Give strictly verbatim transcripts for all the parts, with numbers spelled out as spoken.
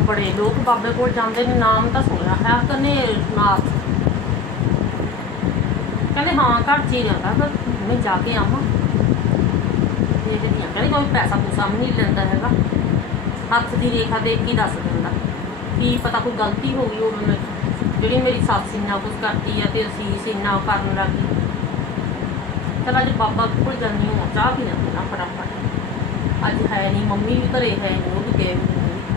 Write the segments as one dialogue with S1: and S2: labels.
S1: बड़े लोग बाबे को जाते ने, नाम तो सुनिया है कने नाथ कहते हाँ घर च ही रहता, पर मैं जाके आवा देखदी हाँ। कहते कोई पैसा पूसा भी नहीं लेंदा हैगा, हत्थ की रेखा देख के दस दिंदा की पता कोई गलती हो गई होवे जी मेरी सस इन्ना कुछ करती है तो असीस इन्ना करन लग गई। चल अज बाबा को जानी हूँ, चाह पी लेंदी ना फटाफट। अज है नहीं, मम्मी भी घरे है नहीं, वो भी गए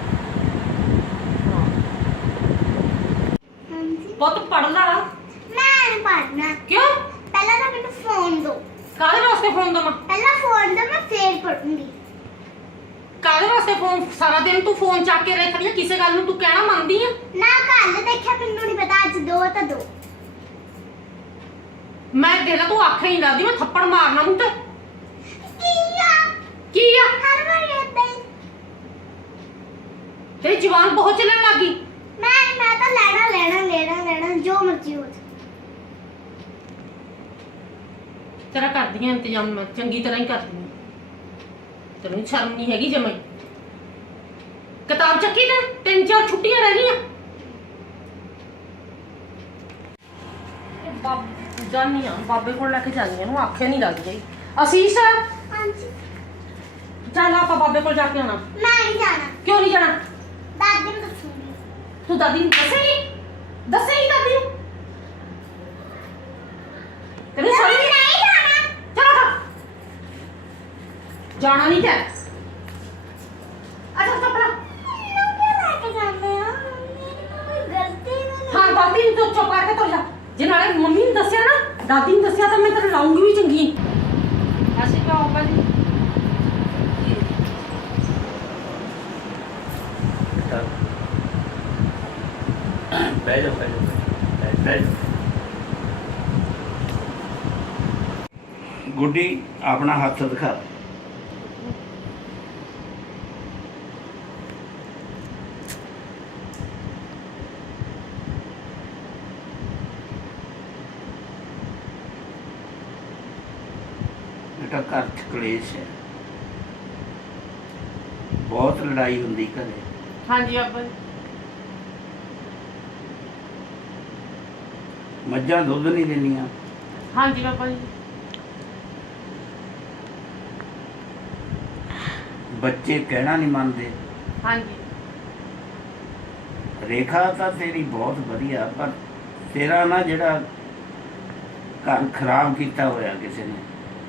S1: पुत पढ़ ला।
S2: मैं पढ़ना
S1: क्यों?
S2: पहला ना मैंने फोन दो।
S1: काहदे वास्ते फोन दो?
S2: पहला फोन दो, मैं फिर पढ़ूंगी।
S1: काहदे वास्ते फोन? सारा दिन तू फोन चक के रख रही, किसी गल नूं तू कहना मनदी है
S2: ना? कल देखा मैनू नहीं पता, अज दो तो दो।
S1: मैं देखा तू आखे ही लगदी, मैं थप्पड़ मारना मुंह ते।
S2: किया
S1: किया
S2: हर बार ऐसे ही।
S1: तेरी जुबान बहुत चलने लगी।
S2: मैं मैं तो लेना लेना लेना लेना जो मर्जी हो।
S1: तेरा कर दिया इंतजाम, मैं चंगी तरह ही कर दी। तेन शर्म नहीं हैगी जमाई? किताब चक्की ते तीन चार छुट्टियां रह गई। जानी हाँ बाबे को लेके जानी हूँ, आखे नहीं लग गई। आशीष
S2: हाँ जी
S1: चल आप बाबे को जाके आना।
S2: मैं नहीं जाना।
S1: क्यों नहीं जाना?
S2: दादी को दसूंगी।
S1: तू दादी ने दसेगी? दसेगी दादी ने? तेरे
S2: नहीं
S1: सामने
S2: नहीं जाना।
S1: चलो उठो। जाना नहीं क्या? अच्छा चपला।
S2: मैनू क्यों लेके जाते हो? मेरी कोई गलती नहीं।
S1: हाँ गलती नहीं तो चुप करके तुर जा। जे नाले मम्मी ने दसिया ना, दादी ने दसिया तो मैं तेरे लाऊंगी भी चंगी। ऐसे क्या होगा जी?
S3: बैठ जाओ बैठ जाओ बैठ जाओ। गुड्डी अपना हाथ दिखा। बेटा घर च कलेश है, बहुत लड़ाई होंदी घरे।
S1: हाँ जी बाबा जी।
S3: मज्झां दुध नहीं देंदियां।
S1: हाँ जी बाबा जी।
S3: बच्चे कहना नहीं मानते।
S1: हाँ जी।
S3: रेखा तो तेरी बहुत वधिया, पर तेरा ना जिहड़ा घर खराब किया होया किसी ने।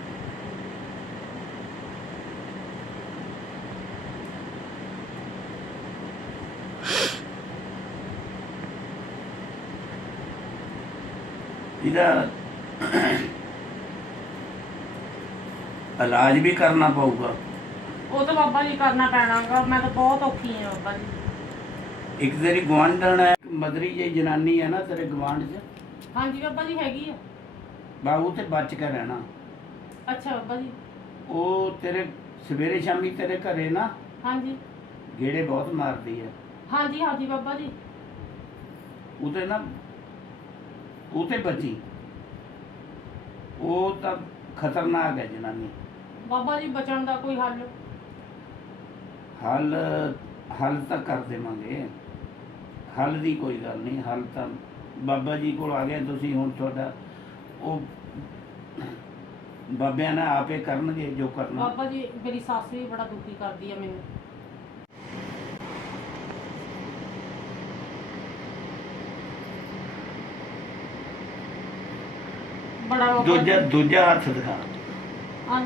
S3: ਇਹਦਾ इलाज भी करना पऊगा।
S1: वो तो बाबा जी करना पैना, मैं तो बहुत औखी है बाबा जी।
S3: एक तेरी गुआंढण है, मदरी जी जनानी है ना तेरे गुआंढ च।
S1: हाँ जी बाबा जी हैगी है।
S3: बाबू ते बच के रहना।
S1: अच्छा बाबा जी।
S3: वो तेरे सवेरे शामी तेरे घरे ना
S1: हाँ जी।
S3: गेड़े बहुत मारती है।
S1: हाँ जी हाँ जी बाबा जी।
S3: उते ना उते बची, वो तो खतरनाक है जनानी।
S1: बाबा जी बचन का कोई हल?
S3: हल हल तो कर देवांगे, हल की कोई गल नहीं। हल तो बाबा जी को आ गए तुसीं, हुण तुहाडा वो बाबिਆਂ ने आपे करनगे जो करना।
S1: बाबा जी मेरी सस भी बड़ा दुखी करती है मैनू। बड़ा बाबा
S3: दूजा दूजा हथ दिखा।
S1: हाँ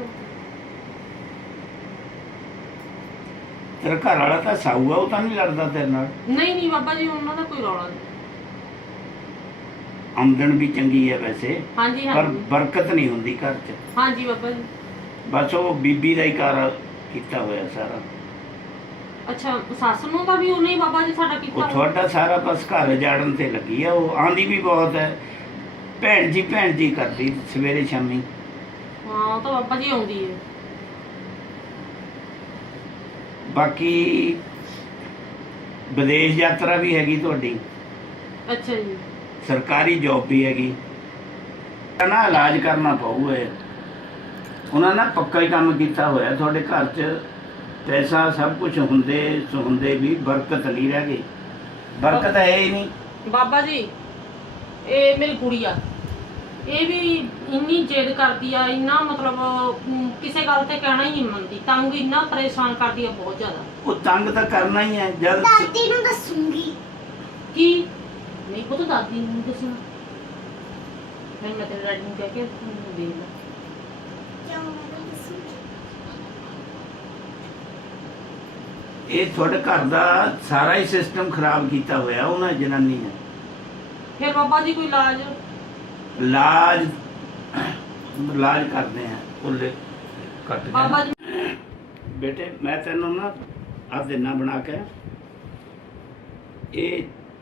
S3: तेरा घर वाला तो साऊ है, वो तो नहीं लड़ता तेरे नाल?
S1: नहीं नहीं बाबा जी उन्होंने कोई रौला नहीं।
S3: आमदन भी चंगी है वैसे,
S1: हाँ जी हाँ
S3: पर
S1: जी।
S3: बरकत नहीं होंदी घर च।
S1: हाँ जी बाबा जी।
S3: बस वो बीबी का ही कार किया होया सारा।
S1: अच्छा सस नूं दा भी उन्हें बाबा जी साडा
S3: वो
S1: कीता।
S3: थोड़ा सारा बस घर जाड़न से लगी है। वो आंदी भी बहुत है, भैन जी भैन जी करती सवेरे शामी।
S1: हाँ तो बाबा जी आउंदी है।
S3: बाकी विदेश यात्रा भी हैगी तुहाडी,
S1: अच्छा जी।
S3: सरकारी जॉब भी हैगी ना। इलाज करना पਊ। उन्होंने ना पक्का ही काम किया होया तुहाडे घर च। ਪੈਸਾ ਸਭ ਕੁਝ ਹੁੰਦੇ ਹੁੰਦੇ ਵੀ ਬਰਕਤ ਨਹੀਂ ਰਹਿ ਗਈ। ਬਰਕਤ ਹੈ ਹੀ ਨਹੀਂ।
S1: ਬਾਬਾ ਜੀ ਇਹ ਮੇਰੀ ਕੁੜੀ ਆ, ਇਹ ਵੀ ਇੰਨੀ ਜਿੱਦ ਕਰਦੀ ਆ, ਇੰਨਾ ਮਤਲਬ ਅਮ, ਕਿਸੇ ਗੱਲ ਤੇ ਕਹਿਣਾ ਹੀ ਨਹੀਂ ਮੰਨਦੀ, ਤੰਗ ਇੰਨਾ ਪਰੇਸ਼ਾਨ ਕਰਦੀ ਆ ਬਹੁਤ ਜ਼ਿਆਦਾ।
S3: ਉਹ ਤੰਗ ਤਾਂ ਕਰਨਾ ਹੀ ਹੈ ਜਦ
S2: ਦਾਦੀ ਨੂੰ ਦੱਸੂਗੀ।
S1: ਕੀ ਨਹੀਂ ਪੁੱਤ ਦਾਦੀ ਨੂੰ ਦੱਸਣਾ, ਫਿਰ ਮੈਂ ਤੇਰੇ ਡੈਡੀ ਨੂੰ ਕਹਿ ਕੇ ਤੂੰ ਦੇਖ ਲੈ।
S2: ਕਿਉਂ ਮੈਂ ਦੱਸੂਗੀ?
S3: ਇਹ ਤੁਹਾਡੇ ਘਰ ਦਾ ਸਾਰਾ ਹੀ ਸਿਸਟਮ ਖਰਾਬ ਕੀਤਾ ਹੋਇਆ ਉਹਨਾਂ ਜਨਾਨੀ ਨੇ।
S1: ਫਿਰ ਬਾਬਾ ਜੀ ਕੋਈ ਇਲਾਜ?
S3: ਇਲਾਜ ਇਲਾਜ ਕਰਦੇ ਆ ਉਹਲੇ ਕੱਟ
S1: ਬਾਬਾ
S3: ਕੇ।
S1: ਜੀ
S3: ਬੇਟੇ ਮੈਂ ਤੈਨੂੰ ਨਾ ਆ ਦਿਨਾ ਬਣਾ ਕੇ ਇਹ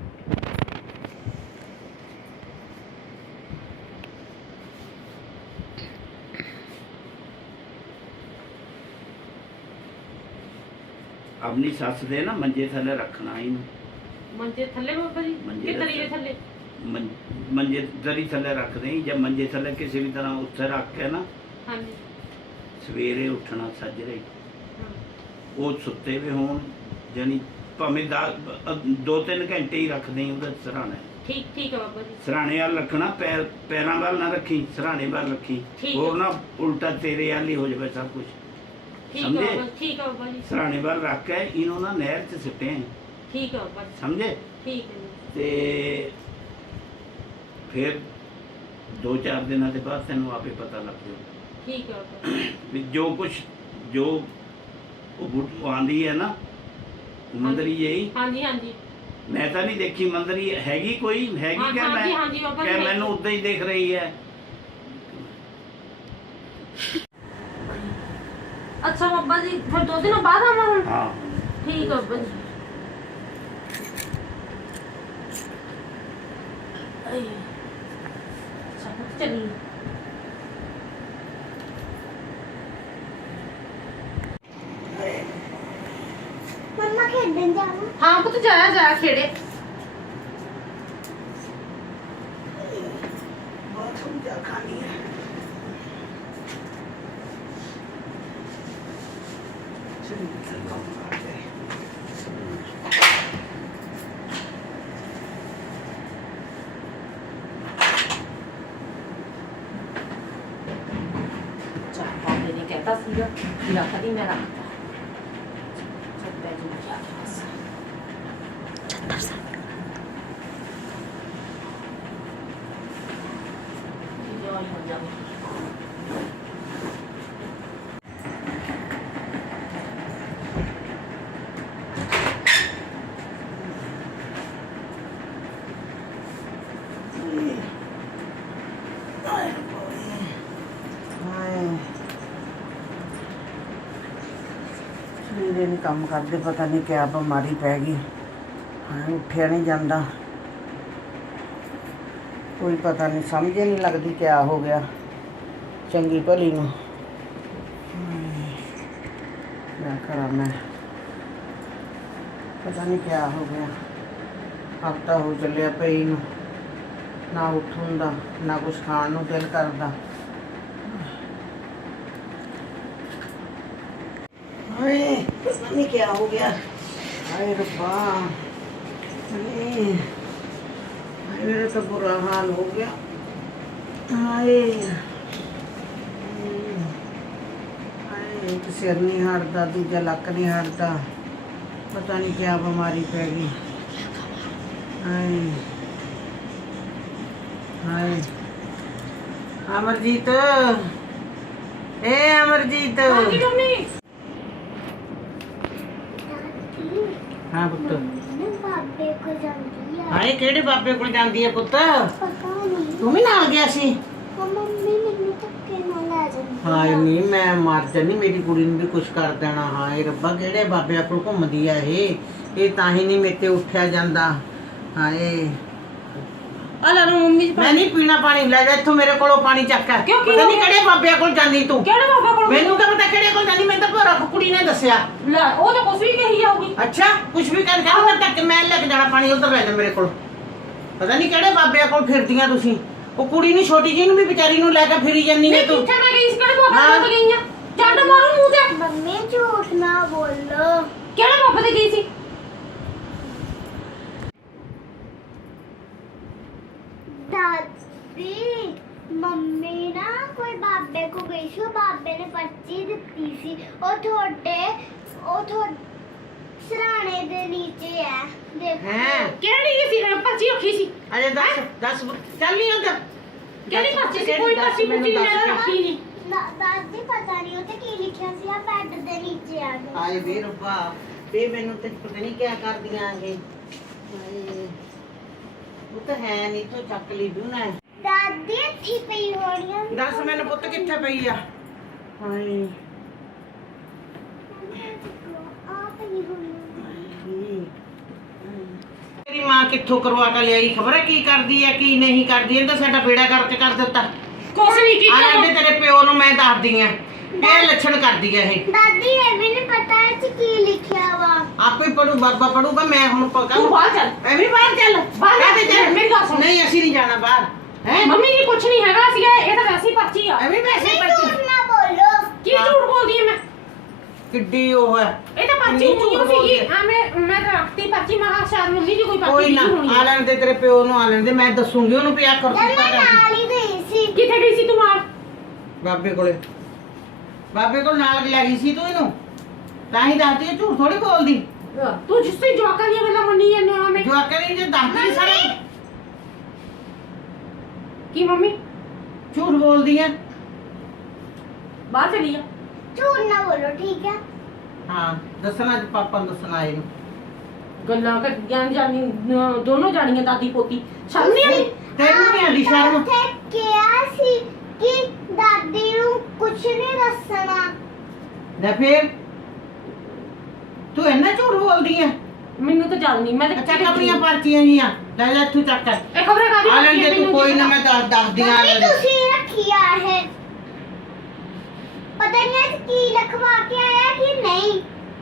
S3: ਆਪਣੀ ਸੱਸ ਦੇ ਨਾ ਮੰਜੇ ਥੱਲੇ ਰੱਖਣਾ ਇਹਨੂੰ।
S1: ਮੰਜੇ ਥੱਲੇ ਬਾਬਾ ਜੀ
S3: ਮੰਜੇ
S1: ਕਿ
S3: ਦੇ
S1: ਤਰੀਏ ਥੱਲੇ?
S3: ਮੰ- ਮੰਜੇ ਦਰੀ ਥੱਲੇ ਰੱਖ ਦੇਂ ਜਾਂ ਮੰਜੇ ਥੱਲੇ ਕਿਸੇ ਵੀ ਤਰ੍ਹਾਂ ਉੱਥੇ ਰੱਖ ਕੇ ਨਾ
S1: ਹਾਂਜੀ
S3: ਸਵੇਰੇ ਉੱਠਣਾ ਸੱਜਰੇ
S1: ਹਾਂ।
S3: ਉਹ ਸੁੱਤੇ ਵੀ ਹੋਣ ਜਾਨੀ ਭਾਵੇਂ ਦਾ ਦੋ ਤਿੰਨ ਘੰਟੇ ਹੀ ਰੱਖ ਦੇਂ ਉਹਦਾ ਸਰਾਣੇ।
S1: ਠੀਕ ਠੀਕ ਹੈ ਬਾਬਾ ਜੀ।
S3: ਸਰਾਣੇ ਵੱਲ ਰੱਖਣਾ, ਪੈਰ ਪੈਰਾਂ ਵੱਲ ਨਾ ਰੱਖੀ, ਸਰਾਣੇ ਵੱਲ ਰੱਖੀ।
S1: ਠੀਕ
S3: ਹੋਰ
S1: ਹੈ।
S3: ਨਾ ਉਲਟਾ ਤੇਰੇ ਵੱਲ ਹੀ ਹੋ ਜਾਵੇ ਸਭ ਕੁਝ।
S1: ਠੀਕ ਹੈ
S3: ਸਮਝੇ?
S1: ਬਾਬਾ ਠੀਕ ਹੈ ਬਾਬਾ ਜੀ।
S3: ਸਰਾਣੇ ਵੱਲ ਰੱਖ ਕੇ ਇਹਨੂੰ ਨਾ ਨਹਿਰ 'ਚ ਸਿੱਟੇ,
S1: ਠੀਕ ਹੈ ਬਾਬਾ ਜੀ।
S3: ਸਮਝੇ?
S1: ਠੀਕ ਹੈ ਜੀ।
S3: ਤੇ ਫਿਰ ਦੋ ਚਾਰ ਦਿਨਾਂ ਦੇ ਬਾਅਦ ਤੈਨੂੰ ਆਪੇ ਪਤਾ ਲੱਗ ਜਾਊ
S1: ਠੀਕ ਹੈ ਬਾਬਾ ਜੀ।
S3: ਵੀ ਜੋ ਕੁਝ ਜੋ ਉਹ ਬੁੱਢ ਆਂਦੀ ਹੈ ਨਾ ਮੰਦਰੀ ਜਿਹੀ,
S1: ਹਾਂਜੀ ਹਾਂਜੀ
S3: ਮੈਂ ਤਾਂ ਨਹੀਂ ਦੇਖੀ ਮੰਦਰੀ ਹੈਗੀ ਕੋਈ ਹੈਗੀ
S1: ਹਾਂ,
S3: ਕਿ
S1: ਹਾਂਜੀ,
S3: ਮੈਂ
S1: ਹਾਂਜੀ ਬਾਬਾ
S3: ਕਿ
S1: ਜੀ,
S3: ਮੈਨੂੰ
S1: ਹੈਗੀ।
S3: ਉਦਾਂ ਹੀ ਦੇਖ ਰਹੀ ਹੈ।
S1: ਅੱਛਾ ਬਾਬਾ ਜੀ ਫਿਰ ਦੋ ਦਿਨਾਂ ਬਾਅਦ ਆਵਾਂ ਹੁਣ?
S3: ਹਾਂ
S1: ਠੀਕ ਹੈ ਬਾਬਾ ਜੀ। ਆਏ ਅੱਛਾ ਪੁੱਤ ਚੱਲੀਏ।
S2: ਮੰਮਾ ਖੇਡਣ ਜਾਣਾ।
S1: ਹਾਂ ਪੁੱਤ ਜਾਇਆ ਜਾਇਆ ਖੇੜੇ।
S3: ਬਾਥਰੂਮ ਜਾ ਖਾਣੀ ਹੈ।
S1: ਚਾਹ ਬਾਬੇ ਨੇ ਕਹਿਤਾ ਸੀਗਾ ਕਿ ਰੱਖਦੀ ਮੈਂ ਰੱਖਤਾ। ਚੱਲ ਬੈ ਜੀ ਕੀ ਆ ਬਸ। ਇਹ ਆਈ ਹੋ ਜਾਵੇ।
S4: ਸਵੇਰੇ ਨਹੀਂ ਕੰਮ ਕਰਦੇ, ਪਤਾ ਨਹੀਂ ਕਿਆ ਬਿਮਾਰੀ ਪੈ ਗਈ। ਹਾਂ ਉੱਠਿਆ ਨਹੀਂ ਜਾਂਦਾ, ਕੋਈ ਪਤਾ ਨਹੀਂ, ਸਮਝ ਹੀ ਨਹੀਂ ਲੱਗਦੀ ਕਿਆ ਹੋ ਗਿਆ ਚੰਗੀ ਭਲੀ ਨੂੰ। ਮੈਂ ਕਰਾਂ ਮੈਂ ਪਤਾ ਨਹੀਂ ਕਿਆ ਹੋ ਗਿਆ। ਹਫ਼ਤਾ ਹੋ ਚੱਲਿਆ ਪਈ ਨੂੰ, ਨਾ ਉੱਠਣ ਦਾ ਨਾ ਕੁਛ ਖਾਣ ਨੂੰ ਦਿਲ ਕਰਦਾ। ਹਾਏ ਪਤਾ ਨਹੀਂ ਕਿਆ ਹੋ ਗਿਆ। ਹਾਏ ਰੱਬਾ, ਹਾਏ ਹਾਏ ਮੇਰਾ ਤਾਂ ਬੁਰਾ ਹਾਲ ਹੋ ਗਿਆ। ਹਾਏ ਹਾਏ ਇੱਕ ਸਿਰ ਨਹੀਂ ਹਟਦਾ, ਦੂਜਾ ਲੱਕ ਨਹੀਂ ਹਟਦਾ, ਪਤਾ ਨਹੀਂ ਕਿਆ ਬਿਮਾਰੀ ਪੈ ਗਈ। ਹਾਏ ਹਾਏ ਅਮਰਜੀਤ, ਏ ਅਮਰਜੀਤ।
S1: ਹਾਂਜੀ ਮੰਮੀ।
S4: ਹਾਂ ਪੁੱਤ।
S2: ਮੰਮੀ ਬਾਬੇ ਕੋ ਜਾਂਦੀ ਆ।
S4: ਹਾਏ ਕਿਹੜੇ ਬਾਬੇ ਕੋਲ ਜਾਂਦੀ ਹੈ ਪੁੱਤ?
S2: ਪਤਾ ਨਹੀਂ।
S4: ਤੂੰ ਵੀ ਨਾਲ ਗਿਆ ਸੀ?
S2: ਉਹ ਮੰਮੀ ਮੈਨੂੰ ਧੱਕੇ ਨਾਲ ਲੈ ਜਾਂਦੀ ਆ।
S4: ਹਾਏ ਨਹੀਂ, ਮੈਂ ਮਰ ਜਾਨੀ, ਮੇਰੀ ਕੁੜੀ ਨੂੰ ਵੀ ਕੁਛ ਕਰ ਦੇਣਾ। ਹਾਏ ਰੱਬਾ, ਕਿਹੜੇ ਬਾਬਿਆਂ ਕੋਲ ਘੁੰਮਦੀ ਆ ਇਹ ਇਹ ਤਾਂ ਹੀ ਨਹੀਂ ਮੇਰੇ ਤੇ ਉੱਠਿਆ ਜਾਂਦਾ। ਹਾਏ
S1: ਆ ਲੈ ਲਓ ਮੰਮੀ ਜੀ।
S4: ਮੈਂ ਨਹੀਂ ਪੀਣਾ ਪਾਣੀ, ਲੈ ਜਾ ਇੱਥੋਂ ਮੇਰੇ ਕੋਲੋਂ ਪਾਣੀ ਚੱਕ ਕੇ।
S1: ਕਿਉਂ, ਕੀ
S4: ਪਤਾ ਨਹੀਂ
S1: ਹੋ ਗਿਆ?
S4: ਕਿਹੜੇ ਬਾਬਿਆਂ ਕੋਲ ਜਾਂਦੀ ਤੂੰ।
S1: ਕਿਹੜੇ ਬਾਬਾ ਕੋਲ?
S4: ਮੈਨੂੰ ਕਿਆ ਪਤਾ ਕਿਹੜੇ ਕੋਲ ਜਾਂਦੀ, ਮੈਨੂੰ ਤਾਂ ਭੋਰਾ ਕੁੜੀ ਨੇ ਦੱਸਿਆ।
S1: ਲੈ ਉਹ ਤਾਂ ਕੁਛ ਵੀ ਕਹੀ ਜਾਊਗੀ।
S4: ਅੱਛਾ ਕੁਛ ਵੀ ਕਰ ਕਹਿੰਦਾ ਟੱਕ ਮੈਂ ਲੈ ਕੇ ਜਾਣਾ ਪਾਣੀ, ਉਧਰ ਲੈ ਜਾ ਮੇਰੇ ਕੋਲ। ਪਤਾ ਨਹੀਂ ਕਿਹੜੇ ਬਾਬਿਆਂ ਕੋਲ ਫਿਰਦੀਆਂ ਤੁਸੀਂ। ਉਹ ਕੁੜੀ ਨੂੰ, ਛੋਟੀ ਜੀ ਨੂੰ ਵੀ ਵਿਚਾਰੀ ਨੂੰ ਲੈ ਕੇ ਫਿਰੀ ਜਾਂਦੀ ਹੈ
S1: ਨਹੀਂ
S4: ਤੂੰ।
S1: ਕਿੱਥੇ ਮੈਂ ਗਈ ਸੀ, ਕਿਹੜੇ ਬਾਬਾ ਕੋਲ ਗਈ ਆ? ਚੱਡ ਮਾਰੂ ਮੂੰਹ ਤੇ।
S2: ਮੰਮੀ ਝੂਠ ਨਾ ਬੋਲੋ।
S1: ਕਿਹੜੇ ਬਾਬੇ ਤੇ ਗਈ ਸੀ?
S2: ਦਾਦੀ ਮੰਮੀ ਨਾ ਕੋਈ ਬਾਬੇ ਕੋ ਗਈ ਸੀ, ਉਹ ਬਾਬੇ ਨੇ ਪਰਚੀ ਦਿੱਤੀ ਸੀ। ਉਹ ਤੁਹਾਡੇ ਉਹ ਤੁਹਾਡੇ ਸਰਾਣੇ ਦੇ ਨੀਚੇ ਹੈ, ਦੇਖੋ।
S4: ਹੈ
S1: ਕਿਹੜੀ ਸੀ ਪਰਚੀ ਰੱਖੀ ਸੀ?
S4: ਅਜੇ ਦੱਸ ਦੱਸ ਚੱਲ ਨਹੀਂ ਅੰਦਰ।
S1: ਕਿਹੜੀ ਪਰਚੀ ਸੀ? ਕੋਈ ਪਰਚੀ ਪੁੱਛੀ ਮੈਂ ਰੱਖੀ ਨਹੀਂ।
S2: ਨਾ- ਦਾਦੀ ਪਤਾ ਨਹੀਂ ਉੱਤੇ ਕੀ ਲਿਖਿਆ ਸੀ, ਆ ਬੈੱਡ ਦੇ ਨੀਚੇ ਆ ਗਿਆ।
S4: ਆਏ ਵੀ ਰੱਬਾ, ਇਹ ਮੈਨੂੰ ਤੇ ਪਤਾ ਨਹੀਂ ਕਿਆ ਕਰਦੀਆਂ ਇਹ। ਹਾਏ, ਉਹ ਤਾਂ ਹੈ ਨਹੀਂ, ਤੋਂ ਚੱਕ ਲਈ ਦੂ ਨਾ।
S2: ਦਾਦੀ ਇੱਥੇ ਪਈ ਹੋਣੀ ਆ।
S4: ਦੱਸ ਮੈਨੂੰ ਪੁੱਤ ਕਿੱਥੇ ਪਈ ਆ? ਹਾਏ
S2: ਆ ਪਈ ਹੋਣੀ ਆ।
S4: ਤੇਰੀ ਮਾਂ ਕਿੱਥੋਂ ਕਰਵਾ ਕੇ ਲਿਆਈ? ਖਬਰ ਹੈ ਕੀ ਕਰਦੀ ਹੈ ਕੀ ਨਹੀਂ ਕਰਦੀ। ਇਹ ਤਾਂ ਸਾਡਾ ਬੇੜਾ ਕਰਕੇ ਕਰ ਦਿੱਤਾ।
S1: ਕੁਛ ਨਹੀਂ
S4: ਆ
S1: ਕੀਤਾ।
S4: ਲੈਂਦੇ ਤੇਰੇ ਪਿਓ ਨੂੰ ਮੈਂ ਦੱਸਦੀ ਆ ਇਹ ਲੱਛਣ ਕਰਦੀ ਹੈ ਇਹ।
S2: ਦਾਦੀ ਇਹ ਵੀ ਨਹੀਂ ਪਤਾ ਇਹ ਚ ਕੀ ਲਿਖਿਆ ਵਾ।
S4: ਆਪੇ ਪੜੂ ਬਾਬਾ ਪੜੂਗਾ, ਮੈਂ ਹੁਣ ਪਕਾ
S1: ਤੂੰ ਬਾਹਰ ਚੱਲ।
S4: ਐਵੇਂ ਬਾਹਰ ਚੱਲ।
S1: ਬਾਹਰ
S4: ਕਾਹਤੇ ਚੱਲ?
S1: ਮੇਰੀ ਗੱਲ ਸੁਣ।
S4: ਨਹੀਂ ਅਸੀਂ ਨਹੀਂ ਜਾਣਾ ਬਾਹਰ। ਹੈ
S1: ਮੰਮੀ ਜੀ ਕੁਛ ਨਹੀਂ ਹੈਗਾ ਸੀਗਾ, ਇਹ ਤਾਂ ਵੈਸੇ ਹੀ ਪਰਚੀ ਆ।
S4: ਐਵੇਂ ਵੈਸੇ
S2: ਨਹੀਂ
S4: ਬੱਚੇ
S2: ਝੂਠ ਨਾ ਬੋਲੋ।
S1: ਕੀ ਝੂਠ ਬੋਲਦੀ ਐ ਮੈਂ?
S4: ਕਿੱਡੀ ਉਹ ਹੈ।
S1: ਇਹ ਤਾਂ ਪਰਚੀ
S4: ਨਹੀਂ
S1: ਹੋਣੀ
S4: ਝੂਠ
S1: ਸੀਗੀ।
S4: ਬੋਲਦੀ
S1: ਆ ਮੈਂ ਮੈਂ ਤਾਂ ਰੱਖਤੀ ਪਰਚੀ, ਮੈਂ ਕਿਹਾ ਸ਼ਾਇਦ ਮੰਮੀ ਦੀ ਕੋਈ ਪਰਚੀ
S4: ਕੋਈ ਨਾ
S1: ਲਿਖੀ ਹੋਣੀ
S4: ਆ
S1: ਆ।
S4: ਲੈਣ ਦੇ ਤੇਰੇ ਪਿਓ ਨੂੰ, ਆ ਲੈਣ ਦੇ, ਮੈਂ ਦੱਸੂਗੀ ਉਹਨੂੰ ਪਿਆ ਕਰ
S2: ਜਦ
S4: ਦਿੱਤਾ
S2: ਮੈਂ
S4: ਕਰ
S2: ਨਾਲ ਹੀ ਗਈ ਸੀ।
S1: ਕਿੱਥੇ ਗਈ ਸੀ ਤੂੰ ਨਾਲ?
S4: ਬਾਬੇ ਕੋਲੇ। ਬਾਬੇ ਕੋਲ ਨਾਲ ਲੈ ਗਈ ਸੀ ਤੂੰ ਇਹਨੂੰ, ਤਾਂ ਹੀ ਦੱਸਦੀ ਹੈ, ਝੂਠ ਥੋੜੀ ਬੋਲਦੀ।
S1: ਤੂੰ ਜਿਸ ਤੇ ਜਵਾਕਾਂ ਦੀਆਂ ਗੱਲਾਂ ਮੰਨੀ ਜਾਂਦੇ ਹੋ ਮੈਂ।
S4: ਜੋ ਆਕਰੀ ਜੇ ਦੱਸਦੀ ਸਾਰੇ
S1: ਕੀ ਮੰਮੀ
S4: ਝੂਠ ਬੋਲਦੀ ਹੈ।
S1: ਬਾਹਰ ਚਲੀ ਆ।
S2: ਝੂਠ ਨਾ ਬੋਲੋ ਠੀਕ ਹੈ।
S4: ਹਾਂ ਦੱਸਣਾ ਅੱਜ ਪਾਪਾ ਨੂੰ ਦੱਸਣਾ ਇਹਨੂੰ।
S1: ਗੱਲਾਂ ਕਰੀਆਂ ਜਾਨੀ ਅਹ ਦੋਨੋਂ ਜਾਣੀਆਂ ਦਾਦੀ ਪੋਤੀ। ਸ਼ਰਮ ਨਹੀਂ ਆਈ?
S4: ਤੈਨੂੰ ਨਹੀਂ ਆਦੀ ਸ਼ਰਮ?
S2: ਉੱਥੇ ਕਿਹਾ ਸੀ ਕਿ ਦਾਦੀ ਨੂੰ ਕੁਝ ਨਹੀਂ ਦੱਸਣਾ।
S4: ਲੈ ਫੇਰ ਤੂੰ ਇੰਨਾ ਝੂਠ ਬੋਲਦੀ ਹੈ।
S1: ਮੈਨੂੰ ਤਾਂ ਚੱਲ ਨਹੀਂ, ਮੈਂ ਤਾਂ
S4: ਚੱਕ ਆਪਣੀਆਂ ਪਰਚੀਆਂ ਜੀਆਂ ਲੈ ਲੈ ਇੱਥੋਂ ਚੱਕ।
S1: ਇਹ ਖਬਰਾਂ ਕਾਦੀ
S4: ਆ ਲੈਣ ਦੇ ਤੂੰ, ਕੋਈ ਨਾ ਮੈਂ ਦੱਸ ਦੱਸਦੀ ਆ।
S2: ਮੰਮੀ ਤੁਸੀਂ ਰੱਖਿਆ ਹੈ, ਪਤਾ ਨਹੀਂ ਇਹ 'ਚ ਕੀ ਲਿਖਵਾ ਕੇ ਆਇਆ ਕਿ ਨਹੀਂ।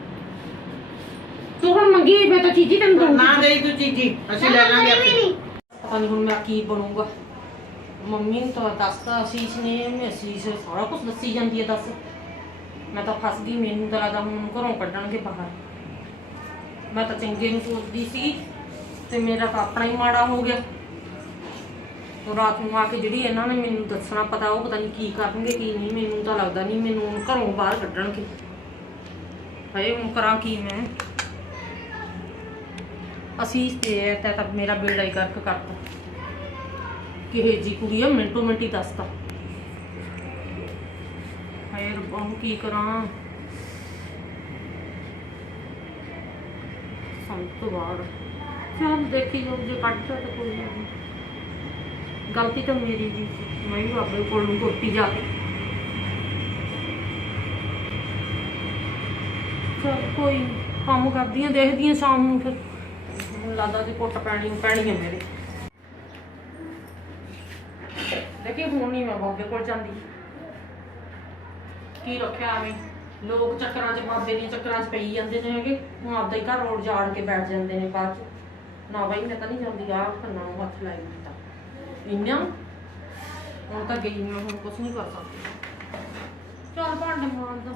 S1: ਤੂੰ ਹੁਣ ਮੰਗੀ ਮੈਂ ਤਾਂ ਚੀਜ਼ੀ ਤੈਨੂੰ ਦਊਂਗੀ।
S4: ਨਾ ਦੇਈ ਤੂੰ ਚੀਜ਼ੀ, ਅਸੀਂ ਲੈ ਲਾਂਗੇ
S2: ਕੋਈ ਵੀ
S4: ਆਪੇ।
S2: ਨਹੀਂ।
S1: ਪਤਾ ਨਹੀਂ ਹੁਣ ਮੈਂ ਕੀ ਬਣੂਗਾ। ਮੰਮੀ ਨੂੰ ਤਾਂ ਦੱਸਤਾ ਅਸੀਸ ਨੇ, ਮੈਂ ਅਸੀਸ ਸਾਰਾ ਕੁਝ ਦੱਸੀ ਜਾਂਦੀ ਹੈ। ਦੱਸ ਮੈਂ ਤਾਂ ਫਸ ਗਈ। ਮੈਨੂੰ ਤਾਂ ਲੱਗਦਾ ਹੁਣ ਘਰੋਂ ਕੱਢਣਗੇ ਬਾਹਰ। ਮੈਂ ਤਾਂ ਚੰਗੇ ਨੂੰ ਸੋਚਦੀ ਸੀ ਤੇ ਮੇਰਾ ਤਾਂ ਆਪਣਾ ਹੀ ਮਾੜਾ ਹੋ ਗਿਆ। ਉਹ ਰਾਤ ਨੂੰ ਆ ਕੇ ਜਿਹੜੀ ਇਹਨਾਂ ਨੇ ਮੈਨੂੰ ਦੱਸਣਾ, ਪਤਾ ਉਹ ਪਤਾ ਨਹੀਂ ਕੀ ਕਰਨਗੇ ਕੀ ਨਹੀਂ। ਮੈਨੂੰ ਤਾਂ ਲੱਗਦਾ ਨਹੀਂ ਮੈਨੂੰ ਹੁਣ ਘਰੋਂ ਬਾਹਰ ਕੱਢਣਗੇ। ਹਾਏ ਹੁਣ ਕਰਾਂ ਕੀ ਮੈਂ? ਅਸੀਸ ਤੇ ਤਾਂ ਤਾਂ ਮੇਰਾ ਬੇੜਾ ਹੀ ਗਰਕ ਕਰਤਾ। ਕਿਹੇ ਜੀ ਕੁੜੀ ਆ, ਮਿੰਟੋ ਮਿੰਟ ਹੀ ਦੱਸਤਾ। ਹਾਏ ਰੱਬਾ ਹੁਣ ਕੀ ਕਰਾਂ? ਸਮਝ ਤੋਂ ਬਾਹਰ। ਚੱਲ ਦੇਖੀ ਜਾਓ, ਜੇ ਕੱਢਦਾ ਤਾਂ ਕੋਈ ਗੱਲ ਨਹੀਂ। ਗਲਤੀ ਤਾਂ ਮੇਰੀ ਵੀ ਸੀ, ਮੈਂ ਵੀ ਬਾਬੇ ਕੋਲ ਨੂੰ ਗੋਤੀ ਜਾ ਕੇ। ਚੱਲ ਕੋਈ ਨੀ, ਕੰਮ ਕਰਦੀ ਆਂ, ਦੇਖਦੀ ਆਂ ਸ਼ਾਮ ਨੂੰ ਫਿਰ। ਮੈਨੂੰ ਲੱਗਦਾ ਤੇ ਕੁੱਟ ਪੈਣੀ ਪੈਣੀ ਹੈ ਮੇਰੇ। ਦੇਖੀ ਹੁਣ ਨਹੀਂ ਮੈਂ ਬਾਬੇ ਕੋਲ ਜਾਂਦੀ। ਕੀ ਰੱਖਿਆ ਐਵੇਂ ਲੋਕ ਚੱਕਰਾਂ 'ਚ, ਬਾਬੇ ਦੀਆਂ ਚੱਕਰਾਂ 'ਚ ਪਈ ਜਾਂਦੇ ਨੇ ਹੈਗੇ। ਹੁਣ ਆਪਦਾ ਹੀ ਘਰ ਰੋੜ ਜਾੜ ਕੇ ਬੈਠ ਜਾਂਦੇ ਨੇ ਬਾਅਦ 'ਚ। ਨਾ ਬਾਈ ਮੈਂ ਤਾਂ ਨਹੀਂ ਜਾਂਦੀ, ਆਹ ਕੰਨਾਂ ਨੂੰ ਹੱਥ ਲਾਈ ਦਿੱਤਾ ਇੰਨਾ। ਹੁਣ ਤਾਂ ਗਈ ਮੈਂ, ਹੁਣ ਕੁਛ ਨਹੀਂ ਕਰ ਸਕਦੀ। ਚੱਲ ਭਾਂਡੇ ਮਾਂਜਦਾ।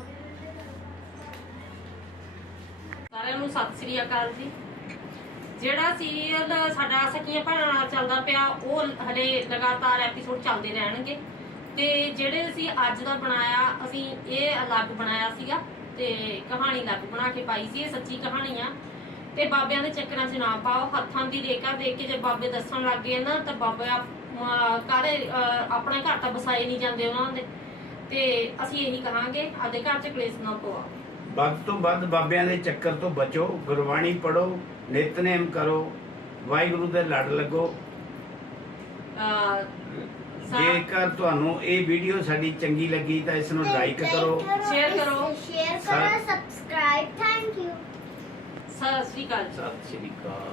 S1: ਸਾਰਿਆਂ ਨੂੰ ਸਤਿ ਸ੍ਰੀ ਅਕਾਲ ਜੀ। ਜਿਹੜਾ ਸੀਰੀਅਲ ਸਾਡਾ ਸਕੀਆਂ ਭੈਣਾਂ ਨਾਲ ਚੱਲਦਾ ਪਿਆ, ਉਹ ਹਲੇ ਲਗਾਤਾਰ ਐਪੀਸੋਡ ਚੱਲਦੇ ਰਹਿਣਗੇ। ਤੇ ਜਿਹੜੇ ਅਸੀਂ ਅੱਜ ਦਾ ਬਣਾਇਆ, ਅਸੀਂ ਇਹ ਅਲੱਗ ਬਣਾਇਆ ਸੀਗਾ ਤੇ ਕਹਾਣੀ ਅਲੱਗ ਬਣਾ ਕੇ ਪਾਈ ਸੀ। ਇਹ ਸੱਚੀ ਕਹਾਣੀ ਆ ਤੇ ਬਾਬਿਆਂ ਦੇ ਚੱਕਰਾਂ 'ਚ ਨਾ ਪਾਓ। ਹੱਥਾਂ ਦੀ ਰੇਖਾ ਦੇਖ ਕੇ ਜੇ ਬਾਬੇ ਦੱਸਣ ਲੱਗ ਗਏ ਨਾ ਤਾਂ ਬਾਬਾ ਕਾਹਦੇ ਆਪਣੇ ਘਰ ਤਾਂ ਵਸਾਏ ਨਹੀਂ ਜਾਂਦੇ ਉਹਨਾਂ ਦੇ। ਤੇ ਅਸੀਂ ਇਹੀ ਕਹਾਂਗੇ, ਆਪਦੇ ਘਰ 'ਚ ਕਲੇਸ਼ ਨਾ ਪਵਾਓ।
S3: ਵੱਧ ਤੋਂ ਵੱਧ ਬਾਬਿਆਂ ਦੇ ਚੱਕਰ ਤੋਂ ਬਚੋ, ਗੁਰਬਾਣੀ ਪੜੋ, ਨਿਤਨੇਮ ਕਰੋ, ਵਾਹਿਗੁਰੂ ਦੇ ਲੜ ਲੱਗੋ।
S1: ਅਹ
S3: ਜੇਕਰ ਤੁਹਾਨੂੰ ਇਹ ਵੀਡੀਓ ਸਾਡੀ ਚੰਗੀ ਲੱਗੀ ਤਾਂ ਇਸ ਨੂੰ ਲਾਈਕ ਕਰੋ,
S1: ਸ਼ੇਅਰ ਕਰੋ,
S2: ਸ਼ੇਅਰ ਕਰੋ, ਸਬਸਕ੍ਰਾਈਬ। Thank you.
S1: ਸਤਿ ਸ੍ਰੀ ਅਕਾਲ ਜੀ।
S3: ਸਤਿ ਸ਼੍ਰੀ ਅਕਾਲ।